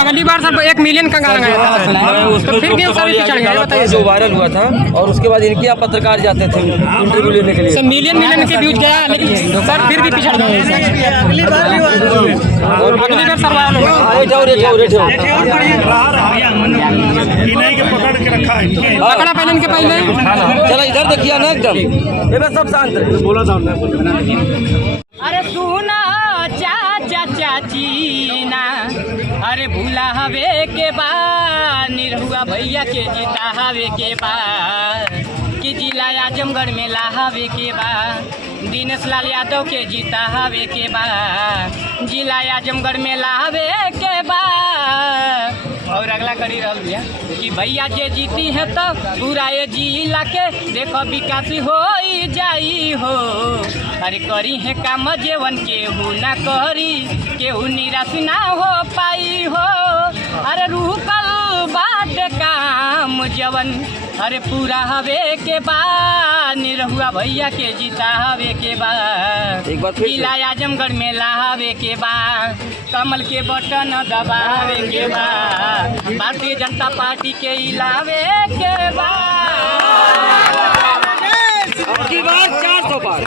अगली बार सर 1 मिलियन का गाना गाया था, तो फिर क्यों सर पिछड़ गए बताइए। जो वायरल हुआ था और उसके बाद इनके यहाँ पत्रकार जाते थे इंटरव्यू लेने के लिए। सर मिलियन के व्यूज गया, लेकिन सर फिर भी पिछड़ गए। अगली बार भी अगली बार सर वायरल होगा। अरे जाओ रे जाओ रे जाओ। पकड़ा पहले इनके पहले चलो इधर देखिए ना एकदम ये बस सब शांत है। बोला था अरे सुना चाचा चाची ना, अरे भूला हवे के बा निरहुआ भैया के जीता हवे के बा, कि जिला आजमगढ़ में लाहवे के बा दिनेश लाल यादव के जीता हवे के बा, जिला आजमगढ़ में लाहवे के बा। और अगला कड़ी रह भैया कि भैया जे जीती है तो पूरा ये जिला के देखो विकास हो जाई हो, अरे करी है काम जेवन केहू ना करी, केहू निराश ना हो पाई हो, अरे रुकल बाटे काम जवन अरे पूरा हवे के बा निरहुआ भैया के जीता हवे के बा, जिला आजमगढ़ में लाहवे के बा, कमल के बटन दबावे के बा, भारतीय जनता पार्टी के इलावे के बा। 400 पार।